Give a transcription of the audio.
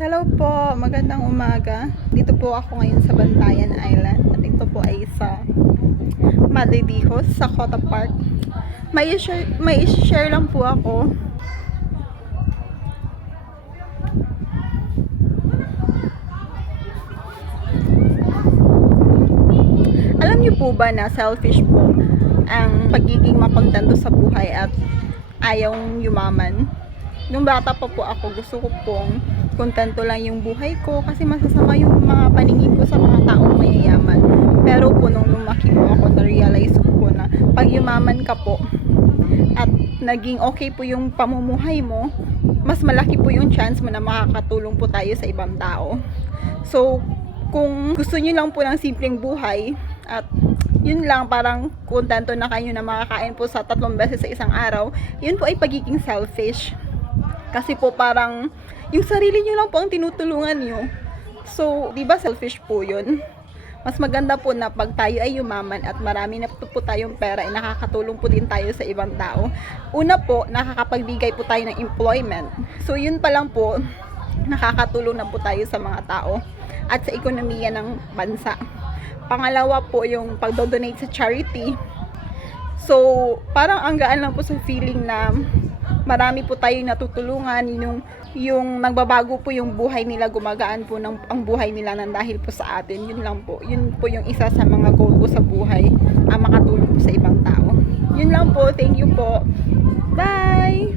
Hello po, magandang umaga. Dito po ako ngayon sa Bantayan Island at ito po ay sa Madridijos sa Cota Park. May share lang po ako. Alam niyo po ba na selfish po ang pagiging makontento sa buhay at ayaw yumaman? Nung bata pa po ako, gusto ko pong kontento lang yung buhay ko kasi masasama yung mga paningin ko sa mga taong mayayaman. Pero po nung lumaki po ako, na-realize ko po na pag yumaman ka po at naging okay po yung pamumuhay mo, mas malaki po yung chance mo na makakatulong po tayo sa ibang tao. So, kung gusto niyo lang po ng simpleng buhay at yun lang, parang kontento na kayo na makakain po sa 3 beses sa isang araw, yun po ay pagiging selfish. Kasi po parang yung sarili nyo lang po ang tinutulungan nyo. So, di ba selfish po yun? Mas maganda po na pag tayo ay yumaman at marami na po tayong pera ay nakakatulong po din tayo sa ibang tao. Una po, nakakapagbigay po tayo ng employment. So, yun pa lang po, nakakatulong na po tayo sa mga tao at sa ekonomiya ng bansa. Pangalawa po yung pagdodonate sa charity. So, parang ang gaan lang po sa feeling na marami po tayong natutulungan, yung nagbabago po yung buhay nila, gumagaan po ang buhay nila nang dahil po sa atin. Yun lang po. Yun po yung isa sa mga goal ko sa buhay, ang makatulong po sa ibang tao. Yun lang po. Thank you po. Bye!